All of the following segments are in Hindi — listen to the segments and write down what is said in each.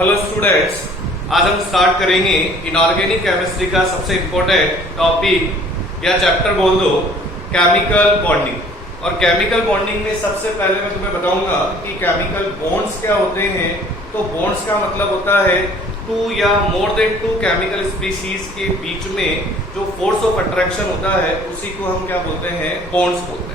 हेलो स्टूडेंट्स, आज हम स्टार्ट करेंगे इनऑर्गेनिक केमिस्ट्री का सबसे इम्पोर्टेंट टॉपिक या चैप्टर बोल दो, केमिकल बॉन्डिंग। और केमिकल बॉन्डिंग में सबसे पहले मैं तुम्हें बताऊंगा कि केमिकल बॉन्ड्स क्या होते हैं। तो बॉन्ड्स का मतलब होता है टू या more than two chemical species के बीच में जो फोर्स ऑफ अट्रैक्शन होता है उसी को हम क्या बोलते हैं, बॉन्ड्स बोलते हैं।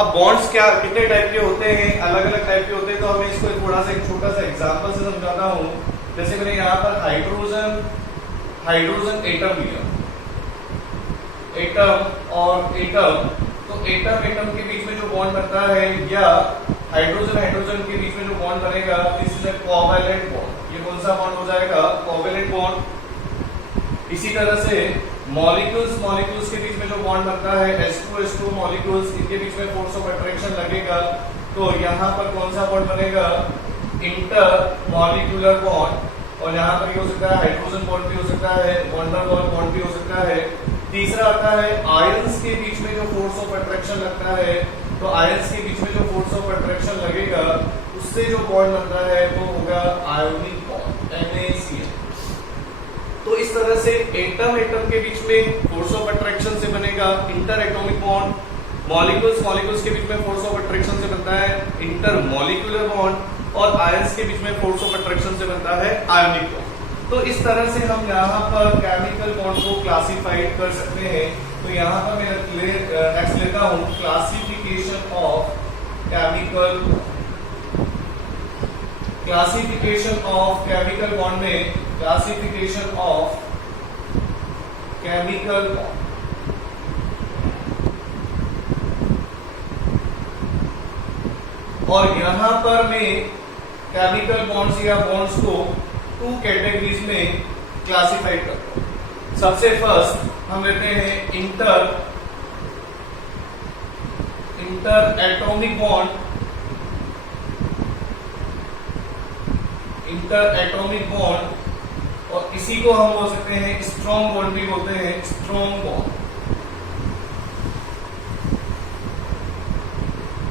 अब बॉन्ड्स क्या कितने टाइप के होते हैं, अलग अलग टाइप के होते हैं। तो हमें इसको थोड़ा सा एक छोटा सा एग्जांपल से समझाता हूं। जैसे मैंने यहाँ पर हाइड्रोजन एटम लिया, एटम और एटम, तो एटम के बीच में जो बॉन्ड बनता है या हाइड्रोजन के बीच में जो बॉन्ड बनेगा, this is a covalent bond. ये कौन सा बॉन्ड हो जाएगा, कोवैलेंट बॉन्ड। इसी तरह से मॉलिक्यूल्स के बीच में जो बॉन्ड बनता है H2 मॉलिक्यूल्स, इनके बीच में फोर्स ऑफ अट्रैक्शन लगेगा, तो यहाँ पर कौन सा बॉन्ड बनेगा, इंटर मॉलिक्यूलर बॉन्ड। और यहाँ पर हो सकता है हाइड्रोजन बॉन्ड भी हो सकता है, वंडरवॉल बॉन्ड भी हो सकता है। तीसरा आता है आयंस के बीच में जो फोर्स ऑफ अट्रैक्शन लगता है, तो आयंस के बीच में जो फोर्स ऑफ अट्रैक्शन लगेगा उससे जो बॉन्ड बनता है वो होगा आयोनिक बॉन्ड, NaCl। तो इस तरह से एटम के बीच में फोर्स ऑफ अट्रैक्शन से बनेगा इंटर एटॉमिक बॉन्ड, मॉलिक्यूल्स के बीच में फोर्स ऑफ अट्रैक्शन से बनता है इंटर मॉलिक्यूलर बॉन्ड, और आयंस के बीच में फोर्स ऑफ अट्रैक्शन से बनता है आयोनिक बॉन्ड। तो इस तरह से हम यहाँ पर केमिकल बॉन्ड को क्लासिफाइड कर सकते हैं। तो यहाँ पर मैं नेक्स्ट लेता हूँ, क्लासिफिकेशन ऑफ केमिकल बॉन्ड में क्लासिफिकेशन ऑफ केमिकल बॉन्ड। और यहां पर मैं केमिकल बॉन्ड्स या बॉन्ड्स को टू कैटेगरीज में क्लासिफाइड करता हूं। सबसे फर्स्ट हम लेते हैं inter atomic bond. Inter atomic bond, और इसी को हम बोल सकते हैं स्ट्रॉन्ग बॉन्ड भी बोलते हैं, स्ट्रॉन्ग बॉन्ड।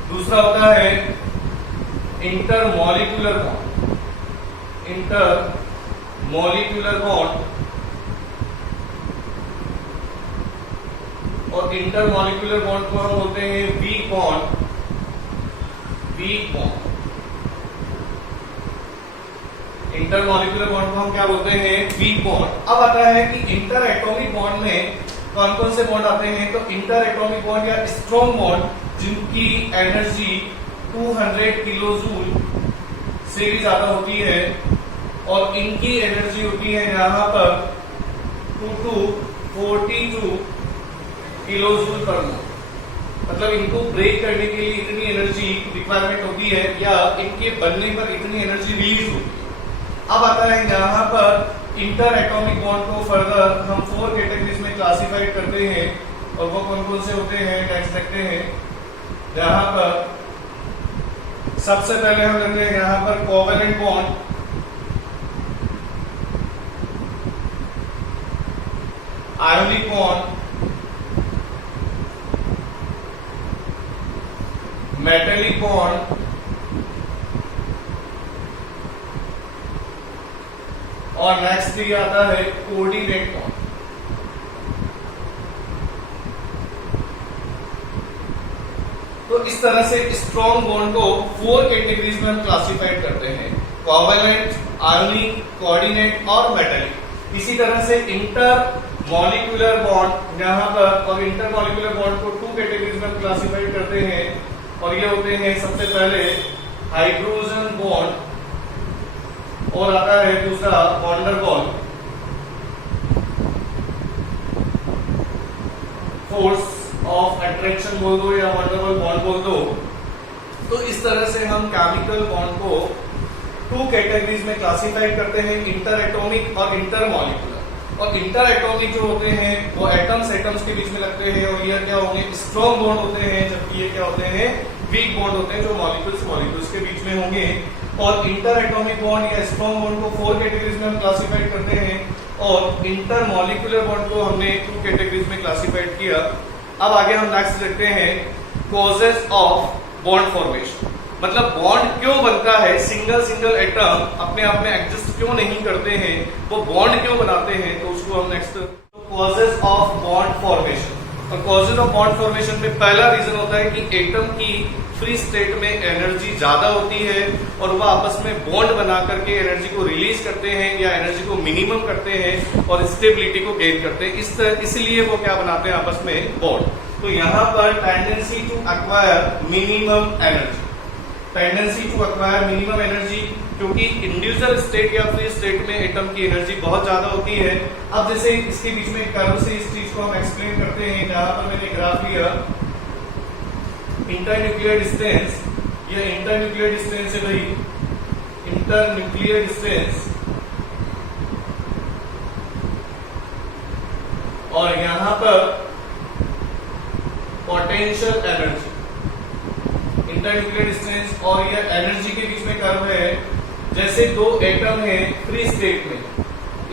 दूसरा होता है inter molecular bond. Inter molecular bond, और इंटर मॉलिक्यूलर बॉन्ड को हम बोलते हैं weak bond. Inter molecular bond को हम क्या बोलते हैं, वीक बॉन्ड। अब आता है कि इंटर एटॉमिक बॉन्ड में कौन कौन से बॉन्ड आते हैं। तो इंटर एटॉमिक बॉन्ड या स्ट्रॉन्ग बॉन्ड जिनकी एनर्जी 200 किलो जूल से भी ज्यादा होती है, और इनकी एनर्जी होती है यहाँ पर 42 किलो जूल पर मोल। मतलब इनको ब्रेक करने के लिए इतनी एनर्जी रिक्वायरमेंट होती है, या इनके बनने पर इतनी एनर्जी रिलीज होती है। अब आता है यहाँ पर इंटर एटॉमिक बॉन्ड को फर्दर हम 4 कैटेगरीज में क्लासिफाइड करते हैं, और वो कौन कौन से होते हैं नेक्स्ट देखते हैं। यहाँ पर सबसे पहले हम लेते हैं यहाँ पर covalent bond, ionic bond, metallic bond, और नेक्स्ट ये आता है कोऑर्डिनेट बॉन्ड। तो इस तरह से स्ट्रॉन्ग बॉन्ड को 4 कैटेगरीज में हम क्लासिफाइड करते हैं, कोवैलेंट, आयोनिक, कोऑर्डिनेट और मेटेलिक। इसी तरह से इंटर मॉलिक्यूलर बॉन्ड यहाँ पर, और इंटर मॉलिक्यूलर बॉन्ड को 2 कैटेगरीज में हम क्लासिफाइड करते हैं, और ये होते हैं सबसे पहले हाइड्रोजन बॉन्ड, और आता है दूसरा वंडरवॉल। फोर्स ऑफ अट्रैक्शन बोल दो या वंडरवॉल बॉन्ड बोल दो। तो इस तरह से हम केमिकल बॉन्ड को 2 कैटेगरीज में क्लासिफाइड करते हैं, इंटर एटॉमिक और इंटर मॉलिक्यूलर। और इंटर एटॉमिक जो होते हैं वो एटम्स के बीच में लगते हैं, और ये क्या होंगे, स्ट्रॉन्ग बॉन्ड होते हैं, जबकि ये क्या होते हैं, वीक बॉन्ड होते हैं, जो मॉलिक्यूल्स के बीच में होंगे। और इंटर एटॉमिक बॉन्ड या स्ट्रॉन्ग बॉन्ड को 4 कैटेगरीज में हम क्लासिफाइड करते हैं, और इंटर मॉलिक्यूलर बॉन्ड को हमने 2 कैटेगरीज में क्लासिफाइड किया। अब आगे हम नेक्स्ट देखते हैं कॉजेस ऑफ बॉन्ड फॉर्मेशन। मतलब बॉन्ड क्यों बनता है, सिंगल सिंगल एटम अपने आप में एग्जिस्ट क्यों नहीं करते हैं, वो बॉन्ड क्यों बनाते हैं, तो उसको हम next causes of bond formation. और कॉजेज ऑफ बॉन्ड फॉर्मेशन में पहला रीजन होता है कि एटम की फ्री स्टेट में एनर्जी ज्यादा होती है और वह आपस में बॉन्ड बना करके एनर्जी को रिलीज करते हैं या एनर्जी को मिनिमम करते हैं और स्टेबिलिटी को गेन करते हैं। इसलिए वो क्या बनाते हैं आपस में, बॉन्ड। तो यहाँ पर tendency to acquire minimum energy, tendency to acquire minimum energy, क्योंकि इंडिविजुअल स्टेट या फ्री स्टेट में एटम की एनर्जी बहुत ज्यादा होती है। अब जैसे इसके बीच में कर्व से इस चीज को हम एक्सप्लेन करते हैं, जहां पर मैंने ग्राफ लिया इंटरन्यूक्लियर डिस्टेंस, यह इंटरन्यूक्लियर डिस्टेंस है भाई, इंटरन्यूक्लियर डिस्टेंस, और यहां पर पोटेंशियल एनर्जी, इंटरन्यूक्लियर डिस्टेंस और यह एनर्जी के बीच में कर्व है। जैसे दो एटम है फ्री स्टेट में,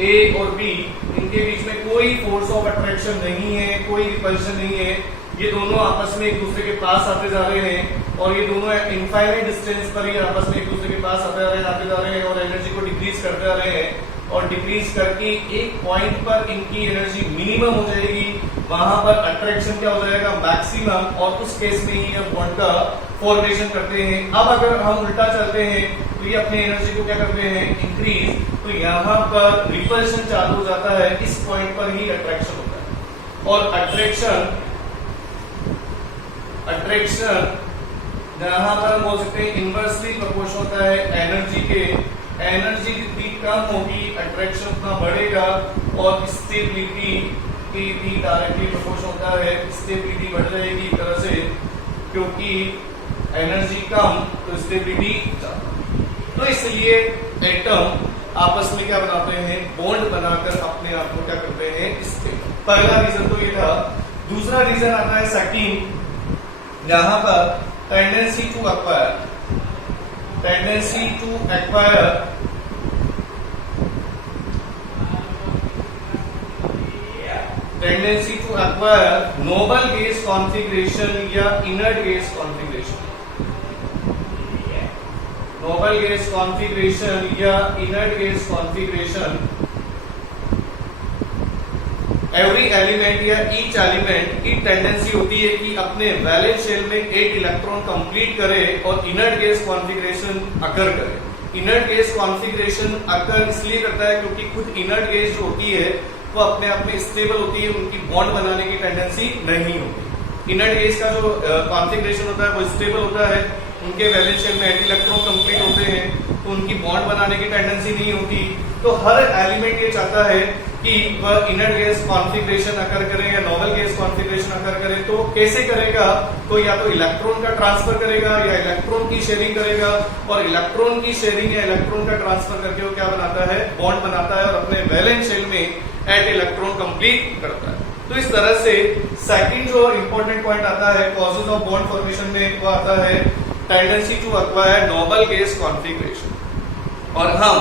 ए और बी, इनके बीच में कोई फोर्स ऑफ अट्रैक्शन नहीं है, कोई रिपल्शन नहीं है, ये दोनों आपस में एक दूसरे के पास आते जा रहे हैं और ये दोनों इनफाइनाइट डिस्टेंस पर ही आपस में एक दूसरे के पास आते जा रहे हैं और एनर्जी को डिक्रीज करते जा रहे हैं और डिक्रीज करके एक पॉइंट पर इनकी एनर्जी मिनिमम हो जाएगी, वहां पर अट्रैक्शन क्या हो जाएगा, मैक्सिमम, और उस केस में ही ये बॉन्ड का फॉर्मेशन करते हैं। अब अगर हम उल्टा चलते हैं तो ये अपनी एनर्जी को क्या करते हैं, इंक्रीज, तो यहाँ पर रिपल्शन चालू हो जाता है, इस पॉइंट पर ही अट्रैक्शन होता है। और अट्रैक्शन जहां पर हम बोल सकते हैं इनवर्सली प्रोपोर्शनल होता है एनर्जी के, एनर्जी जितनी कम होगी अट्रैक्शन उतना बढ़ेगा और स्टेबिलिटी की भी डायरेक्टली प्रोपोर्शनल होता है, स्टेबिलिटी बढ़ जाएगी एक तरह से, क्योंकि एनर्जी कम तो स्टेबिलिटी ज्यादा। तो इसलिए एटम आपस में क्या बनाते हैं, बॉन्ड बनाकर अपने आप को क्या करते हैं, स्टेबल। पहला रीजन तो ये था। दूसरा रीजन आता है सेकंड, यहां पर tendency to acquire, tendency to acquire tendency to acquire noble gas configuration या inert gas configuration, noble gas configuration या inert gas configuration. Every element या ईच एलिमेंट की टेंडेंसी होती है कि अपने वैलेंस शेल में 8 इलेक्ट्रॉन कंप्लीट करे और इनर्ट गैस कॉन्फिगरेशन अकर करे। इनर्ट गैस कॉन्फिगरेशन अकर इसलिए करता है क्योंकि खुद इनर्ट गैस जो होती है वो अपने आप में स्टेबल होती है, उनकी बॉन्ड बनाने की टेंडेंसी नहीं होती। इनर्ट गैस का जो कॉन्फिगरेशन होता है वो स्टेबल होता है, उनके वैलेंस शेल में 8 इलेक्ट्रॉन कंप्लीट होते हैं तो उनकी बॉन्ड बनाने की टेंडेंसी नहीं होती। तो हर एलिमेंट ये चाहता है कि वह इनर्ट गैस कॉन्फिगरेशन अकर करे या नोबल गैस कॉन्फिगरेशन अकर करे। तो कैसे करेगा, तो या तो इलेक्ट्रॉन का ट्रांसफर करेगा या इलेक्ट्रॉन की शेयरिंग करेगा, और इलेक्ट्रॉन की शेयरिंग या इलेक्ट्रॉन का ट्रांसफर करके वो क्या बनाता है, बॉन्ड बनाता है और अपने वैलेंस शेल में 8 इलेक्ट्रॉन कंप्लीट करता है। तो इस तरह से सेकंड जो इंपॉर्टेंट पॉइंट आता है कॉजेज ऑफ बॉन्ड फॉर्मेशन में, वो आता है tendency to acquire noble gas configuration. और हम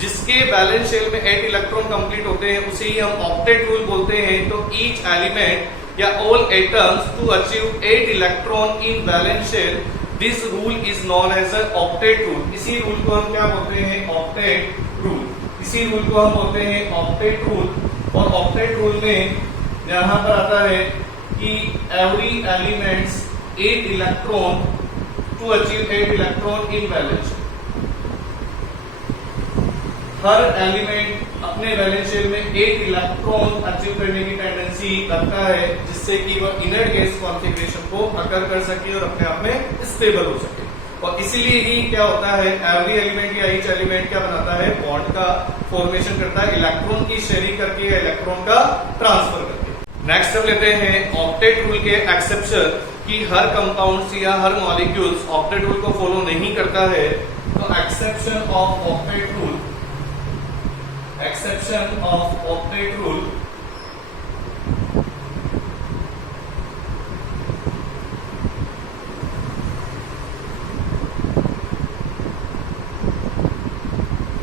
जिसके बैलेंस शेल में 8 इलेक्ट्रॉन कंप्लीट होते हैं उसे ही हम ऑक्टेट रूल बोलते हैं। तो ईच एलिमेंट या all atoms to achieve 8 electron in valence shell, this rule is known as octet rule. इसी रूल को हम क्या बोलते हैं, ऑक्टेट रूल। इसी रूल को हम बोलते हैं ऑक्टेट रूल। और ऑक्टेट रूल में यहां पर आता है कि every elements 8 electron to achieve 8 electron in valence shell. हर एलिमेंट अपने बैलेंस शेल में 8 इलेक्ट्रॉन अचीव करने की टेंडेंसी रखता है, जिससे कि वह इनर्ट गैस कॉन्फिगरेशन को अकर कर सके और अपने आप में स्टेबल हो सके। और इसीलिए ही क्या होता है, एवरी एलिमेंट या ईच एलिमेंट क्या बनाता है, बॉन्ड का फॉर्मेशन करता है, इलेक्ट्रॉन की शेयरिंग करके या इलेक्ट्रॉन का ट्रांसफर करके। नेक्स्ट हम लेते हैं ऑक्टेट रूल के एक्सेप्शन, कि हर कंपाउंड्स या हर मॉलिक्यूल्स ऑक्टेट रूल को फॉलो नहीं करता है। तो exception of octet rule, exception of octet rule,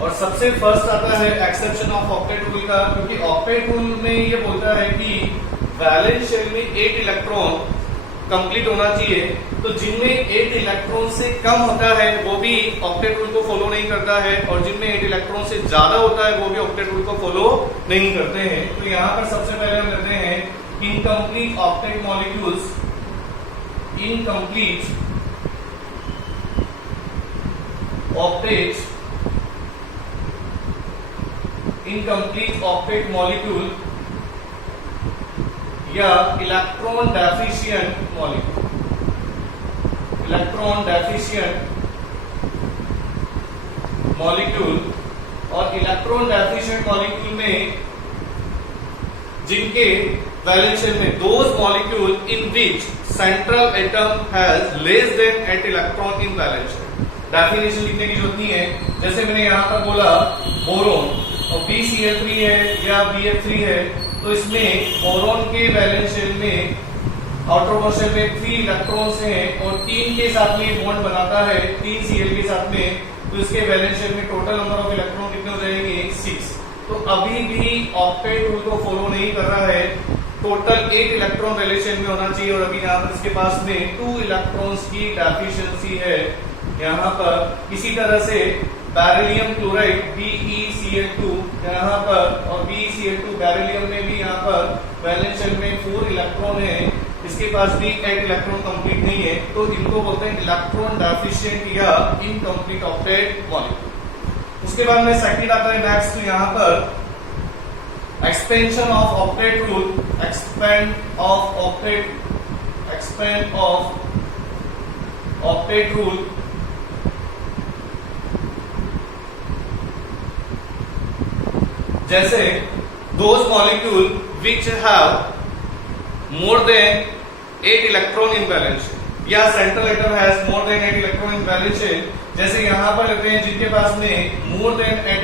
और सबसे फर्स्ट आता है एक्सेप्शन ऑफ ऑक्टेट रूल का, क्योंकि ऑक्टेट रूल में ये बोलता है कि वैलेंस शेल में 8 इलेक्ट्रॉन कंप्लीट होना चाहिए। तो जिनमें 8 इलेक्ट्रॉन से कम होता है वो भी ऑक्टेट रूल को फॉलो नहीं करता है, और जिनमें 8 इलेक्ट्रॉन से ज्यादा होता है वो भी ऑक्टेट रूल को फॉलो नहीं करते हैं। तो यहाँ पर सबसे पहले हम लेते हैं incomplete octet molecules. Incomplete octet incomplete octet molecule या electron deficient molecule. Electron deficient molecule और इलेक्ट्रॉन डेफिशिएंट मॉलिक्यूल में जिनके वैलेंस शेल में those molecule in which central atom has less than 8 electron in valence shell. Definition लिखने की जरूरत नहीं है। जैसे मैंने यहां पर बोला बोरोन और BCl3 है या BF3 है, तो इसमें बोरोन के वैलेंस शेल में आउटर मोस्ट शेल में 3 इलेक्ट्रॉन्स हैं और 3 के साथ में बॉन्ड बनाता है 3 Cl के साथ में, तो इसके वैलेंस शेल में टोटल नंबर ऑफ इलेक्ट्रॉन कितने हो जाएंगे 6। तो अभी भी ऑक्टेट रूल को फॉलो नहीं कर रहा है। टोटल 8 इलेक्ट्रॉन वैलेंस शेल में होना चाहिए और अभी यहाँ पर इसके पास में 2 इलेक्ट्रॉन्स की डेफिशिएंसी है यहाँ पर। इसी तरह से बेरिलियम क्लोराइड BeCl2 यहाँ पर और BeCl2 बेरिलियम में भी यहाँ पर वैलेंस शेल में 4 इलेक्ट्रॉन है, इसके पास भी 8 इलेक्ट्रॉन कंप्लीट नहीं है, तो इनको बोलते हैं इलेक्ट्रॉन डेफिशिएंट या इनकम्प्लीट ऑक्टेट मॉलिक्यूल। उसके बाद में सेकंड आता है नेक्स्ट, तो यहाँ पर expansion of octet rule. Expand of octet rule जैसे those molecule which have more than 8 electron in valence shell या central atom has more than 8 electron in valence shell, जैसे यहां पर लेते हैं जिनके पास में more than 8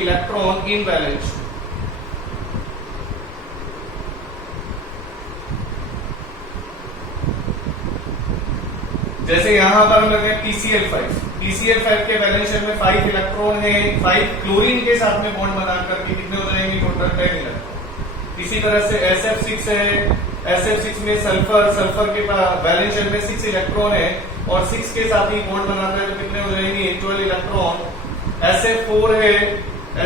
electron in valence। जैसे यहां पर हम लेते हैं PCl5 के वैलेंस शेल में 5 इलेक्ट्रॉन है, 5 क्लोरीन के साथ में बॉन्ड बनाकर के कितने हो जाएंगे टोटल 10 इलेक्ट्रॉन। इसी तरह से SF6 है, SF6 में सल्फर के वैलेंस शेल में 6 इलेक्ट्रॉन है और 6 के साथ ही बॉन्ड बनाता है तो कितने हो जाएंगे 12 इलेक्ट्रॉन। SF4 है,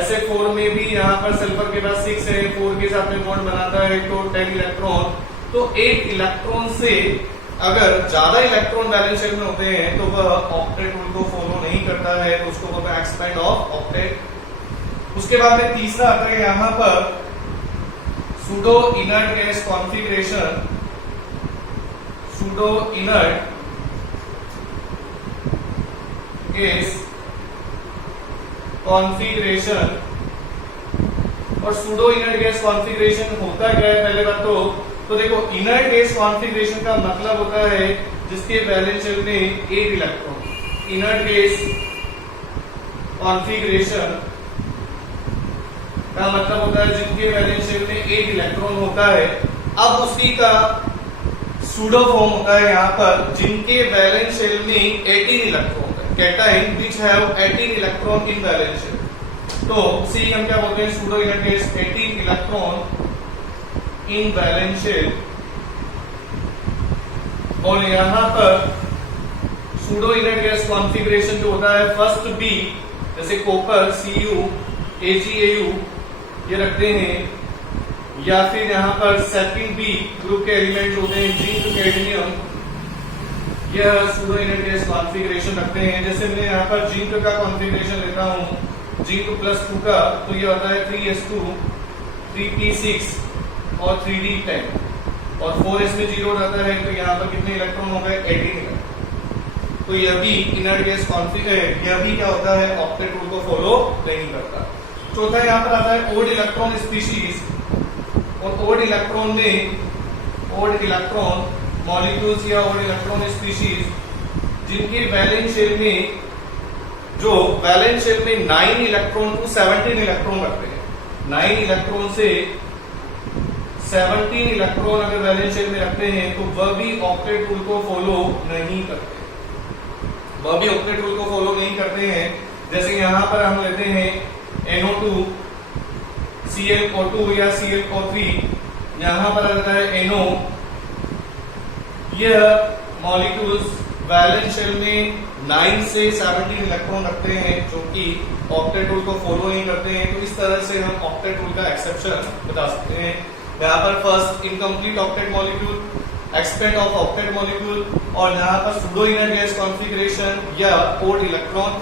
SF4 में भी यहाँ पर सल्फर के पास 6 है, 4 के साथ में बॉन्ड बनाता है तो 10 इलेक्ट्रॉन। तो 8 इलेक्ट्रॉन से अगर ज्यादा इलेक्ट्रॉन वैलेंस शेल में होते हैं तो वह ऑक्टेट रूल को फॉलो नहीं करता है, तो उसको बोलते हैं एक्सपेंड ऑफ ऑक्टेट। उसके बाद में तीसरा आता है यहां पर pseudo inert gas configuration. Pseudo inert gas configuration. और सूडो इनर्ट गैस कॉन्फ़िगरेशन होता क्या है पहले बात तो देखो इनर्ट गैस कॉन्फ़िगरेशन का मतलब होता है जिसके वैलेंस शेल में 8 इलेक्ट्रॉन। इनर्ट गैस कॉन्फ़िगरेशन का मतलब होता है जिनके वैलेंस शेल में 8 इलेक्ट्रॉन होता है। अब उसी का सूडो फॉर्म होता है यहाँ पर जिनके वैलेंस शेल में 18 इलेक्ट्रॉन होता है। Cation which have 18 electron in valence shell. तो सी हम क्या बोलते हैं pseudo inert gas 18 electron in valence shell. और यहां पर सूडो इनर्ट गैस कॉन्फ़िगरेशन जो होता है फर्स्ट बी, जैसे कॉपर Cu AgAu ये रखते हैं, या फिर यहां पर सेकंड बी ग्रुप के एलिमेंट होते हैं जिंक कैडमियम, यह सूडो इनर्ट गैस कॉन्फ़िगरेशन रखते हैं। जैसे मैं यहां पर जिंक का कॉन्फ़िगरेशन लेता हूं, जिंक +2 का, तो ये होता है 3s2 3p6 और 3d10 और 4s में 0 रहता है, तो यहाँ पर कितने इलेक्ट्रॉन हो गए 18 इलेक्ट्रॉन। तो यह भी इनर्ट गैस कॉन्फ़िगरेशन, यह भी क्या होता है ऑक्टेट रूल को फॉलो नहीं करता। चौथा यहाँ पर आता है ओड इलेक्ट्रॉन स्पीशीज। और ओड इलेक्ट्रॉन में ओड इलेक्ट्रॉन मॉलिक्यूल्स या ओड इलेक्ट्रॉन स्पीशीज जिनके वैलेंस शेल में जो वैलेंस शेल में 9 इलेक्ट्रॉन टू 17 इलेक्ट्रॉन रखते हैं। 9 इलेक्ट्रॉन से 17 इलेक्ट्रॉन अगर वैलेंस शेल में रखते हैं तो वह भी ऑक्टेट रूल को फॉलो नहीं करते, वह भी ऑक्टेट रूल को फॉलो नहीं करते हैं। जैसे यहां पर हम लेते हैं NO2 ClO2 या ClO3 यहां पर आता है NO। यह मॉलिक्यूल्स वैलेंस शेल में 9 से 17 इलेक्ट्रॉन रखते हैं, जो कि ऑक्टेट रूल को फॉलो नहीं करते हैं। तो इस तरह से हम ऑक्टेट रूल का एक्सेप्शन बता सकते हैं। यहाँ पर first incomplete octet molecule, expand of octet molecule, और यहाँ पर सूडो इनर गैस कॉन्फ़िगरेशन या कोड इलेक्ट्रॉन